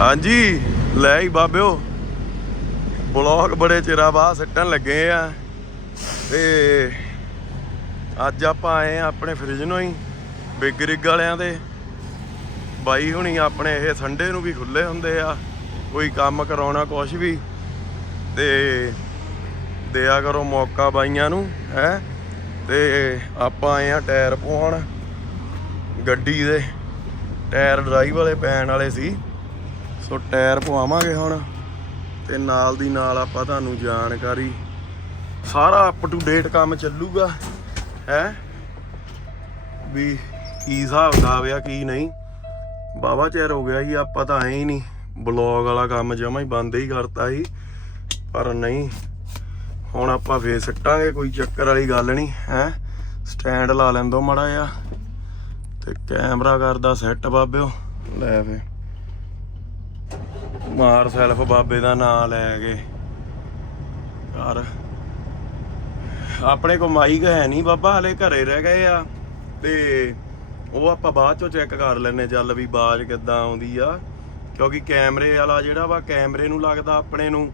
ਹਾਂਜੀ, ਲੈ ਹੀ ਬਾਬਿਓ। ਬਲੌਗ ਬੜੇ ਚਿਰਾਂ ਬਾਅਦ ਸੱਟਣ ਲੱਗੇ ਆ। ਤੇ ਅੱਜ ਆਪਾਂ ਆਏ ਆ ਆਪਣੇ ਫ੍ਰਿਜ ਨੂੰ ਹੀ ਬਿਗ ਰਿਗ ਵਾਲਿਆਂ ਦੇ। ਬਾਈ ਹੁਣੀ ਆਪਣੇ ਇਹ ਸੰਡੇ ਨੂੰ ਵੀ ਖੁੱਲੇ ਹੁੰਦੇ ਆ, ਕੋਈ ਕੰਮ ਕਰਾਉਣਾ, ਕੁਛ ਵੀ। ਤੇ ਦਿਆ ਕਰੋ ਮੌਕਾ ਬਾਈਆਂ ਨੂੰ, ਹੈ। ਤੇ ਆਪਾਂ ਆਏ ਆ ਟਾਇਰ ਪਵਾਉਣ। ਗੱਡੀ ਦੇ, ਟਾਇਰ ਡਰਾਈਵ ਵਾਲੇ ਪੈਣ ਵਾਲੇ ਸੀ। ਸੋ ਟਾਇਰ ਪਵਾਵਾਂਗੇ ਹੁਣ ਤੇ ਨਾਲ ਦੀ ਨਾਲ ਆਪਾਂ ਤੁਹਾਨੂੰ ਜਾਣਕਾਰੀ ਸਾਰਾ ਅਪ ਟੂ ਡੇਟ ਕੰਮ ਚੱਲੂਗਾ, ਹੈ? ਵੀ ਕੀ ਹਿਸਾਬ ਦਾ ਆ, ਕੀ ਨਹੀਂ। ਬਾਵਾ ਚਿਰ ਹੋ ਗਿਆ ਸੀ ਆਪਾਂ ਤਾਂ ਐ ਹੀ ਨਹੀਂ। ਬਲੌਗ ਵਾਲਾ ਕੰਮ ਜਮਾ ਹੀ ਬੰਦ ਹੀ ਕਰਤਾ ਸੀ ਪਰ ਨਹੀਂ, ਹੁਣ ਆਪਾਂ ਫੇਰ ਸੱਟਾਂਗੇ, ਕੋਈ ਚੱਕਰ ਵਾਲੀ ਗੱਲ ਨਹੀਂ, ਹੈ? ਸਟੈਂਡ ਲਾ ਲੈਂਦੋ ਮੜਾ ਆ ਤੇ ਕੈਮਰਾ ਕਰਦਾ ਸੈੱਟ ਬਾਬਿਓ, ਲੈ ਫੇ ਮਾਰ ਸੈਲਫ ਬਾਬੇ ਦਾ ਨਾਂ ਲੈ ਕੇ। ਕਰ ਆਪਣੇ ਕੋ ਮਾਈਕ ਹੈ ਨਹੀਂ ਬਾਬਾ, ਹਲੇ ਘਰੇ ਰਹਿ ਗਏ ਆ। ਤੇ ਉਹ ਆਪਾਂ ਬਾਅਦ ਚੋਂ ਚੈੱਕ ਕਰ ਲੈਨੇ ਚੱਲ ਵੀ ਬਾਜ ਕਿੱਦਾਂ ਆਉਂਦੀ ਆ। ਕਿਉਂਕਿ ਕੈਮਰੇ ਵਾਲਾ ਜਿਹੜਾ ਵਾ, ਕੈਮਰੇ ਨੂੰ ਲੱਗਦਾ ਆਪਣੇ ਨੂੰ।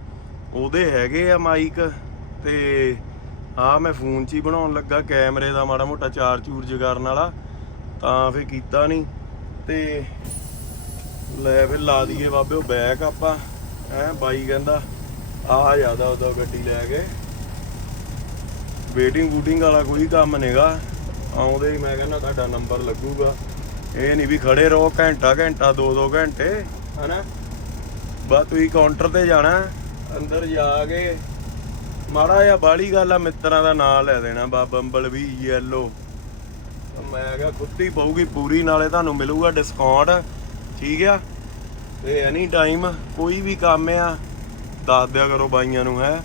ਉਹਦੇ ਹੈਗੇ ਆ ਮਾਈਕ। ਤੇ ਆ ਮੈਂ ਫੋਨ 'ਚ ਹੀ ਬਣਾਉਣ ਲੱਗਾ, ਕੈਮਰੇ ਦਾ ਮਾੜਾ ਮੋਟਾ ਚਾਰ ਚੂਰਜ ਕਰਨ ਵਾਲਾ। ਤਾਂ ਫੇ ਕੀਤਾ ਨਹੀਂ। ਤੇ ਲੈ ਫਿਰ ਲਾ ਦਈਏ ਬਾਬੇ, ਉਹ ਬੈਕ ਆਪਾਂ ਐ ਬਾਈ ਕਹਿੰਦਾ, ਆ ਜ਼ਿਆਦਾ ਉਹਦਾ ਗੱਡੀ ਲੈ ਕੇ। ਵੇਟਿੰਗ ਵੂਟਿੰਗ ਵਾਲਾ ਕੋਈ ਕੰਮ ਨਹੀਂਗਾ, ਆਉਂਦੇ ਹੀ ਮੈਂ ਕਹਿੰਦਾ ਤੁਹਾਡਾ ਨੰਬਰ ਲੱਗੂਗਾ। ਇਹ ਨਹੀਂ ਵੀ ਖੜੇ ਰਹੋ ਘੰਟਾ ਘੰਟਾ, ਦੋ ਦੋ ਘੰਟੇ, ਹਨਾ? ਬਸ ਤੁਸੀਂ ਕਾਊਂਟਰ ਤੇ ਜਾਣਾ, ਅੰਦਰ ਜਾ ਕੇ। ਮਾੜਾ ਜਿਹਾ ਬਾਲੀ ਗੱਲ ਆ, ਮਿੱਤਰਾਂ ਦਾ ਨਾਂ ਲੈ ਦੇਣਾ ਬਾ ਬੰਬਲ ਵੀ ਯੈਲੋ ਮੈਂ ਕਿਹਾ ਖੁੱਤੀ ਪਊਗੀ ਪੂਰੀ, ਨਾਲੇ ਤੁਹਾਨੂੰ ਮਿਲੂਗਾ ਡਿਸਕਾਊਂਟ ਠੀਕ ਆ? ਤੇ ਐਨੀ ਟਾਈਮ ਕੋਈ ਵੀ ਕੰਮ ਆ, ਦੱਸ ਦਿਆ ਕਰੋ ਬਾਈਆਂ ਨੂੰ, ਹੈ।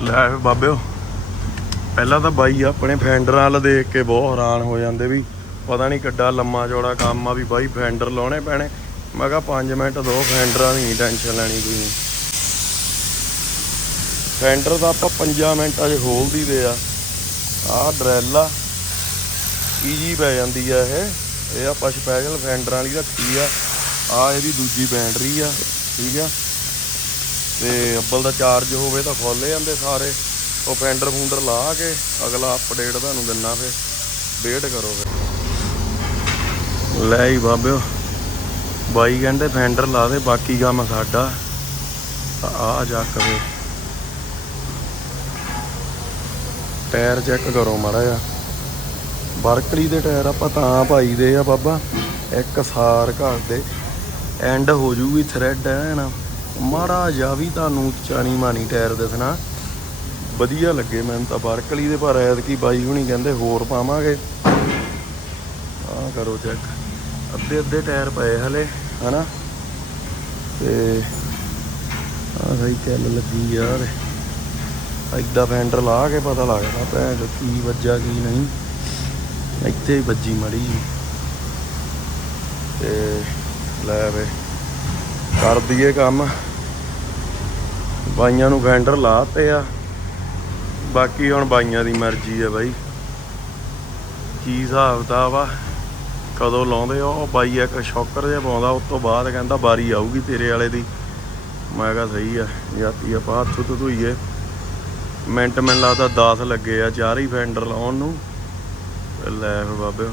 ਲੈ ਬਾਬਿਓ, ਪਹਿਲਾਂ ਤਾਂ ਬਾਈ ਆਪਣੇ ਫੈਂਡਰਾਂ ਵਾਲ ਦੇਖ ਕੇ ਬਹੁਤ ਹੈਰਾਨ ਹੋ ਜਾਂਦੇ ਵੀ ਪਤਾ ਨਹੀਂ ਕਿੱਡਾ ਲੰਮਾ ਚੌੜਾ ਕੰਮ ਆ ਵੀ ਬਾਈ ਫੈਂਡਰ ਲਾਉਣੇ ਪੈਣੇ। ਮੈਂ ਕਿਹਾ 5 ਮਿੰਟ ਦੋ ਫੈਂਡਰਾਂ ਦੀ ਟੈਨਸ਼ਨ ਲੈਣੀ ਤੁਸੀਂ। ਫੈਂਡਰ ਤਾਂ ਆਪਾਂ 5 ਮਿੰਟਾਂ 'ਚ ਖੋਲ ਦਈਦੇ ਆ। ਆਹ ਡਰੈਲ ਆ। ਈਜੀ ਪੈ ਜਾਂਦੀ ਆ ਇਹ। ਇਹ ਆਪਾਂ ਸਪੈਸ਼ਲ ਫੈਂਡਰਾਂ ਵਾਲੀ ਰੱਖੀ ਆ। ਆ ਇਹਦੀ ਦੂਜੀ ਬੈਟਰੀ ਆ, ਠੀਕ ਆ। ਤੇ ਅੱਬਲ ਦਾ ਚਾਰਜ ਹੋਵੇ ਤਾਂ ਖੋਲੇ ਜਾਂਦੇ ਸਾਰੇ। ਉਹ ਫੈਂਡਰ ਫੂੰਡਰ ਲਾ ਕੇ ਅਗਲਾ ਅਪਡੇਟ ਤੁਹਾਨੂੰ ਦਿੰਨਾ ਫੇ ਵੇਟ ਕਰੋ ਫੇ ਲੈ ਹੀ ਬਾਬਿਓ, ਬਾਈ ਕਹਿੰਦੇ ਫੈਂਡਰ ਲਾ ਦੇ, ਬਾਕੀ ਕੰਮ ਸਾਡਾ। ਆ ਜਾ ਕਵੇ ਟਾਇਰ ਚੈੱਕ ਕਰੋ ਮਾੜਾ ਜਿਹਾ। ਬਰਕਲੀ ਦੇ ਟਾਇਰ ਆਪਾਂ ਤਾਂ ਪਾਈਦੇ ਆ ਬਾਬਾ। ਇੱਕ ਸਾਰ ਘਰ ਦੇ। ਐਂਡ ਹੋ ਜੂਗੀ ਥ੍ਰੈਡ ਹੈ ਮਾੜਾ ਜਿਹਾ ਵੀ ਤੁਹਾਨੂੰ ਚਾਣੀ ਮਾਣੀ ਟਾਇਰ ਦਿਸਣਾ। ਵਧੀਆ ਲੱਗੇ ਮੈਨੂੰ ਤਾਂ ਬਰਕਲੀ ਦੇ, ਪਰ ਐਤਕੀ ਬਾਈ ਹੁਣੀ ਕਹਿੰਦੇ ਹੋਰ ਪਾਵਾਂਗੇ। ਆ ਕਰੋ ਚੈੱਕ ਅੱਧੇ ਅੱਧੇ ਟਾਇਰ ਪਏ ਹਲੇ, ਹਨਾ। ਤੇ ਆ ਸਹੀ ਚੱਲ ਲੱਗੀ ਯਾਰ ਐਦਾਂ ਫੈਂਡਰ ਲਾ ਕੇ ਪਤਾ ਲੱਗਦਾ ਭੈਣ ਕੀ ਵੱਜਾ ਕੀ ਨਹੀਂ। ਇੱਥੇ ਹੀ ਵੱਜੀ ਮੜੀ ਤੇ ਲੈ ਵੇ, ਕਰ ਦਈਏ ਕੰਮ। ਬਾਈਆਂ ਨੂੰ ਫੈਂਡਰ ਲਾਤੇ ਆ। ਬਾਕੀ ਹੁਣ ਬਾਈਆਂ ਦੀ ਮਰਜ਼ੀ ਆ ਬਾਈ। ਕੀ ਹਿਸਾਬ ਦਾ ਵਾ ਕਦੋਂ ਲਾਉਂਦੇ ਆ? ਉਹ ਬਾਈ ਇੱਕ ਸ਼ੌਕਰ ਜਿਹਾ ਪਾਉਂਦਾ, ਉਸ ਤੋਂ ਬਾਅਦ ਕਹਿੰਦਾ ਬਾਰੀ ਆਊਗੀ ਤੇਰੇ ਵਾਲੇ ਦੀ। ਮੈਂ ਕਿਹਾ ਸਹੀ ਆ ਜਾਤੀ ਆਪਾਂ ਹੱਥ ਧੋਈਏ। ਮਿੰਟ ਮੈਨੂੰ ਲੱਗਦਾ 10 ਲੱਗੇ ਆ ਚਾਰ ਹੀ ਫੈਂਡਰ ਲਾਉਣ ਨੂੰ। ਲੈ ਫਿਰ ਬਾਬੇ।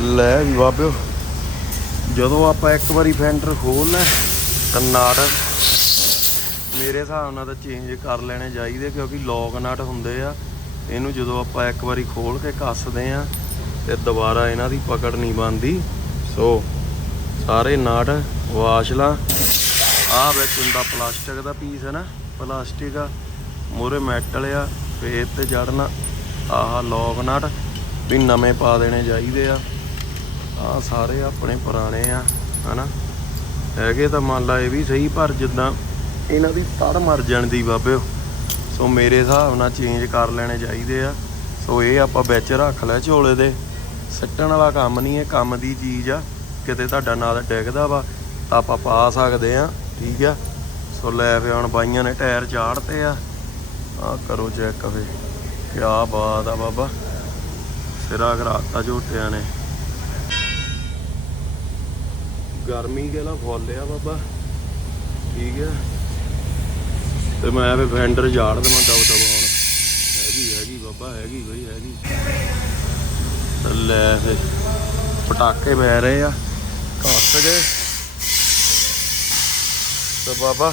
ਲੈ ਵੀ ਬਾਬਿਓ, ਜਦੋਂ ਆਪਾਂ ਇੱਕ ਵਾਰੀ ਫੈਂਟਰ ਖੋਲ ਲੈ, ਤਾਂ ਨਾਟ ਮੇਰੇ ਹਿਸਾਬ ਨਾਲ ਤਾਂ ਚੇਂਜ ਕਰ ਲੈਣੇ ਚਾਹੀਦੇ ਕਿਉਂਕਿ ਲੌਕ ਨਟ ਹੁੰਦੇ ਆ। ਇਹਨੂੰ ਜਦੋਂ ਆਪਾਂ ਇੱਕ ਵਾਰੀ ਖੋਲ ਕੇ ਕੱਸਦੇ ਆ, ਤੇ ਦੁਬਾਰਾ ਇਹਨਾਂ ਦੀ ਪਕੜ ਨਹੀਂ ਬਣਦੀ। ਸੋ ਸਾਰੇ ਨਾਟ ਵਾਸ਼ ਲਾ। ਆਹ ਵਿੱਚ ਹੁੰਦਾ ਪਲਾਸਟਿਕ ਦਾ ਪੀਸ ਹੈ ਨਾ ਪਲਾਸਟਿਕ ਆ। ਮੂਰੇ ਮੈਟਲ ਆ, ਫੇਰ ਤੇ ਜੜਨਾ ਆਹ ਲੋਕ ਨਟ ਵੀ ਨਵੇਂ ਪਾ ਦੇਣੇ ਚਾਹੀਦੇ ਆ। ਆਹ ਸਾਰੇ ਆਪਣੇ ਪੁਰਾਣੇ ਆ, ਹਨਾ? ਹੈਗੇ ਤਾਂ ਮੰਨ ਲਾ ਇਹ ਵੀ ਸਹੀ, ਪਰ ਜਿੱਦਾਂ ਇਹਨਾਂ ਦੀ ਤੜ ਮਰ ਜਾਣ ਜਾਂਦੀ ਬਾਬਿਓ, ਸੋ ਮੇਰੇ ਹਿਸਾਬ ਨਾਲ ਚੇਂਜ ਕਰ ਲੈਣੇ ਚਾਹੀਦੇ ਆ। ਸੋ ਇਹ ਆਪਾਂ ਵਿੱਚ ਰੱਖ ਲੈ ਝੋਲੇ ਦੇ। ਸੱਟਣ ਵਾਲਾ ਕੰਮ ਨਹੀਂ ਇਹ ਕੰਮ ਦੀ ਚੀਜ਼ ਆ। ਕਿਤੇ ਤੁਹਾਡਾ ਨਾਲ ਡਿੱਗਦਾ ਵਾ, ਤਾਂ ਆਪਾਂ ਪਾ ਸਕਦੇ ਆ, ਠੀਕ ਆ? ਸੋ ਲੈ ਫੇ ਹੁਣ ਬਾਈਆਂ ਨੇ ਟਾਇਰ ਚਾੜਤੇ ਆ। ਆ ਕਰੋ ਚੈੱਕ ਵੇ। ਕਿਆ ਬਾਤ ਆ ਬਾਬਾ। ਸਿਰਾ ਘਰਾਤਾ ਝੋਟਿਆਂ ਨੇ। ਗਰਮੀ ਕੇ ਫੁੱਲ ਆ ਬਾਬਾ। ਠੀਕ ਆ। ਤੇ ਮੈਂ ਫੇ ਫੈਂਡਰ ਝਾੜ ਦਵਾਂ ਦਬ ਦਬ ਹੁਣ ਹੈਗੀ ਹੈਗੀ ਬਾਬਾ, ਹੈਗੀ ਬਈ, ਹੈਗੀ। ਲੈ ਫੇ ਪਟਾਕੇ ਪੈ ਰਹੇ ਆ। ਕੱਸ ਗਏ। ਤੇ ਬਾਬਾ,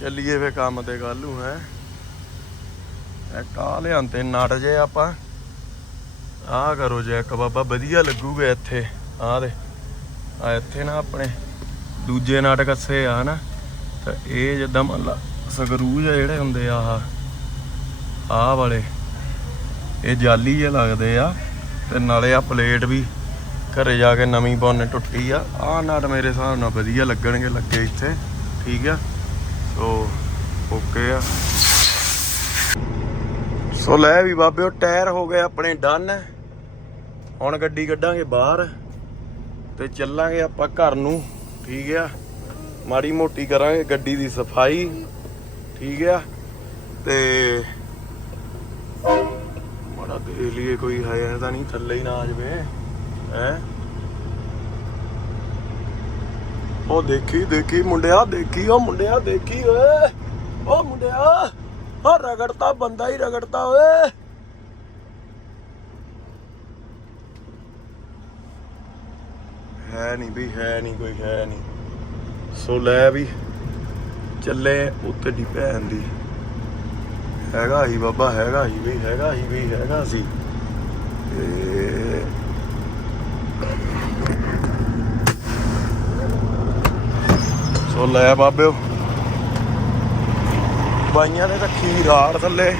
ਚੱਲੀਏ ਫੇ ਕੰਮ ਤੇ ਕੱਲ ਨੂੰ, ਹੈ। ਇਹ ਕਾ ਲਿਆਂਤੇ ਨਟ ਜੇ ਆਪਾਂ। ਆ ਕਰੋ ਜੇ ਇੱਕ ਬਾਬਾ, ਵਧੀਆ ਲੱਗੂਗਾ ਇੱਥੇ। ਆਹ ਦੇ ਆ ਇੱਥੇ ਨਾ ਆਪਣੇ ਦੂਜੇ ਨਟ ਕੱਸੇ ਆ ਨਾ ਤੇ ਇਹ ਜਿੱਦਾਂ ਮੰਨ ਲਾ ਸਕਰੂਜ ਆ ਜਿਹੜੇ ਹੁੰਦੇ ਆ ਆਹ ਆਹ ਵਾਲੇ। ਇਹ ਜਾਲੀ ਜੇ ਲੱਗਦੇ ਆ ਤੇ ਨਾਲੇ ਆ ਪਲੇਟ ਵੀ ਘਰੇ ਜਾ ਕੇ ਨਵੀਂ ਪਾਉਣੇ ਟੁੱਟੀ ਆ। ਆਹ ਨਾਟ ਮੇਰੇ ਹਿਸਾਬ ਨਾਲ ਵਧੀਆ ਲੱਗਣਗੇ ਲੱਗੇ ਇੱਥੇ, ਠੀਕ ਆ? ਸੋ, ਓਕੇ ਆ। ਸੋ ਲੈ ਵੀ ਬਾਬਿਓ, ਟਾਇਰ ਹੋ ਗਏ ਆਪਣੇ ਡਨ। ਹੁਣ ਗੱਡੀ ਕੱਢਾਂਗੇ ਬਾਹਰ। ਤੇ ਚੱਲਾਂਗੇ ਆਪਾਂ ਘਰ ਨੂੰ, ਠੀਕ ਆ? ਮਾੜੀ ਮੋਟੀ ਕਰਾਂਗੇ ਗੱਡੀ ਦੀ ਸਫ਼ਾਈ, ਠੀਕ ਆ? ਤੇ ਮਾੜਾ ਦੇਖ ਲਈਏ ਕੋਈ ਹੈ ਤਾਂ ਨਹੀਂ, ਥੱਲੇ ਹੀ ਨਾ ਆ ਜਵੇ, ਹੈ? ਉਹ ਦੇਖੀ ਦੇਖੀ ਮੁੰਡਿਆ, ਦੇਖੀ, ਉਹ ਮੁੰਡਿਆ, ਦੇਖੀ ਓਏ, ਉਹ ਮੁੰਡਿਆ ਉਹ ਰਗੜਤਾ, ਬੰਦਾ ਹੀ ਰਗੜਤਾ ਓਏ। ਹੈ ਨਹੀਂ ਵੀ ਹੈ ਨਹੀਂ ਕੋਈ, ਹੈ ਨਹੀਂ। ਸੋ ਲੈ ਵੀ ਚੱਲੇ ਉੱਤੇ ਦੀ ਭੈਣ ਦੀ। ਹੈਗਾ ਹੀ ਬਾਬਾ, ਹੈਗਾ ਹੀ ਵੀ ਹੈਗਾ ਹੀ ਵੀ ਹੈਗਾ ਸੀ। ਤੇ ਸੋ ਲੈ ਬਾਬਿਓ। ਬਾਈਆਂ ਨੇ ਰੱਖੀ ਰਾੜ ਥੱਲੇ।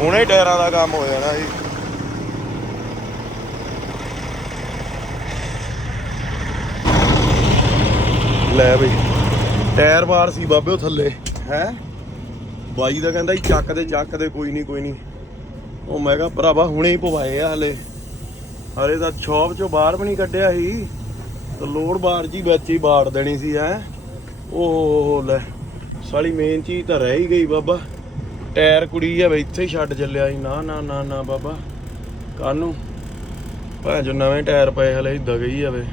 ਹੁਣੇ ਟਾਇਰਾਂ ਦਾ ਕੰਮ ਹੋ ਜਾਣਾ ਜੀ ਲੈ ਬਈ। ਟਾਇਰ ਬਾਰ ਸੀ ਬਾਬਿਓ ਥੱਲੇ। ਹੈ? ਬਾਈ ਦਾ ਕਹਿੰਦਾ ਚੱਕ ਦੇ ਚੱਕ ਦੇ ਕੋਈ ਨਹੀਂ ਕੋਈ ਨਹੀਂ। ਉਹ ਮੈਂ ਕਿਹਾ ਭਰਾਵਾ ਹੁਣੇ ਹੀ ਪਵਾਏ ਆ ਹਲੇ। ਹਲੇ ਤਾਂ ਸ਼ੌਪ ਚੋਂ ਬਾਹਰ ਵੀ ਨਹੀਂ ਕੱਢਿਆ ਸੀ। ਤੇ ਲੋਡ ਬਾਰ ਜੀ ਵਿੱਚ ਹੀ ਬਾੜ ਦੇਣੀ ਸੀ ਹੈ। ਉਹ ਲੈ। ਸਾਲੀ ਮੇਨ ਚੀਜ਼ ਤਾਂ ਰਹਿ ਹੀ ਗਈ ਬਾਬਾ। ਟਾਇਰ ਕੁੜੀ ਆ ਵੀ ਇੱਥੇ ਹੀ ਛੱਡ ਚੱਲਿਆ ਸੀ। ਨਾ ਨਾ ਨਾ ਨਾ ਬਾਬਾ। ਕਾਨੂੰ ਭਾਂ ਜੋ ਨਵੇਂ ਟਾਇਰ ਪਏ ਹਲੇ ਇਦਾਂ ਗਈ ਜਾਵੇ